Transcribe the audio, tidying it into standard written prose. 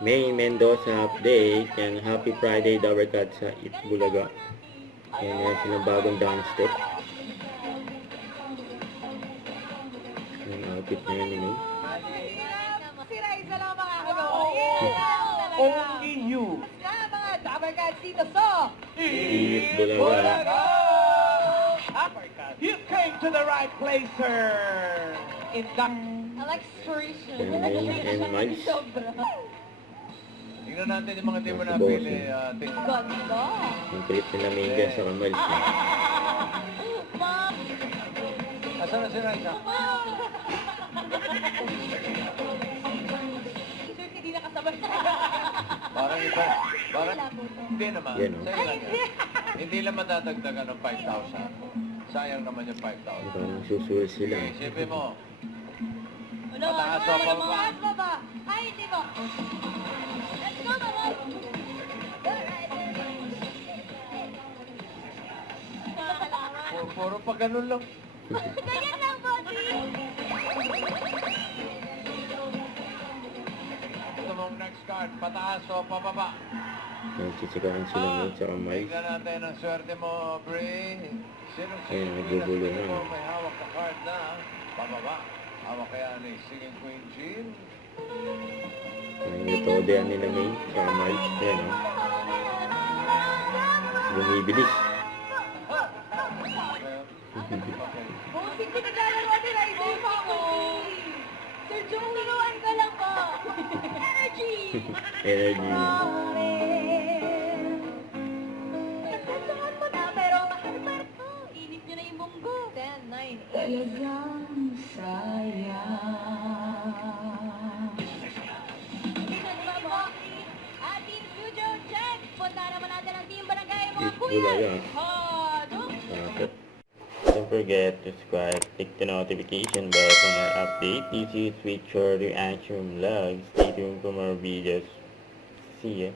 May Mendoza update. Yan, Happy Friday daw record sa Itbulaga. Yan, meron silang bagong dance step. Yung outfit na yan ni May. Si Raisa lang makakagawa. Only you. Mga Dabber Cats dito sa Itbulaga. You came to the right place, sir. In that... Alexpiration. And Miles. Tingnan natin yung mga di mo Sa napili. boss, Ganda. Yung kulit nila Mega sa Miles. Mom! Asan na si Raisa? Sir, hindi nakasabay. Parang isa. Parang... Hindi naman. Yan, oh. Sa'yo lang yan. Hindi lang madadagdagan ng 5,000. Sayang naman yung 5,000. Parang susul sila. Okay, isipin mo. Ano? Pataas o pababa? Pataas baba. Ay, hindi mo. Let's go, baba. Puro pa ganun lang. Ganyan lang, Bossy. Ito mong next card. Pataas o pababa? Nagsisikahan sila May sa Miles. Tingnan natin ang swerte mo, Bray. Sino Ayun, nagbubulo na. mo may hawak na card na pababa? Hawak kaya ni Singing Queen Jean? Yung tode yan nila May sa Miles. Ayan o. Bumibilis. Okay. Bossy, pinaglalaro ni Raisa yung mga Bossy. Sir Joe, turuan ka lang po. Energy! Energy. Nagsasahan mo na, pero mahal pa ito. Init nyo na yung munggo. 10, 9, Talagang sayang. Tingnan ba mo? Ating studio check. Punta naman natin ang team barangay mga kuya. Itbulaga. Hado. Sakit. Don't forget to subscribe, click the notification bell for more updates. This is Switch or Reaction Vlog. Stay tuned for more videos. See ya.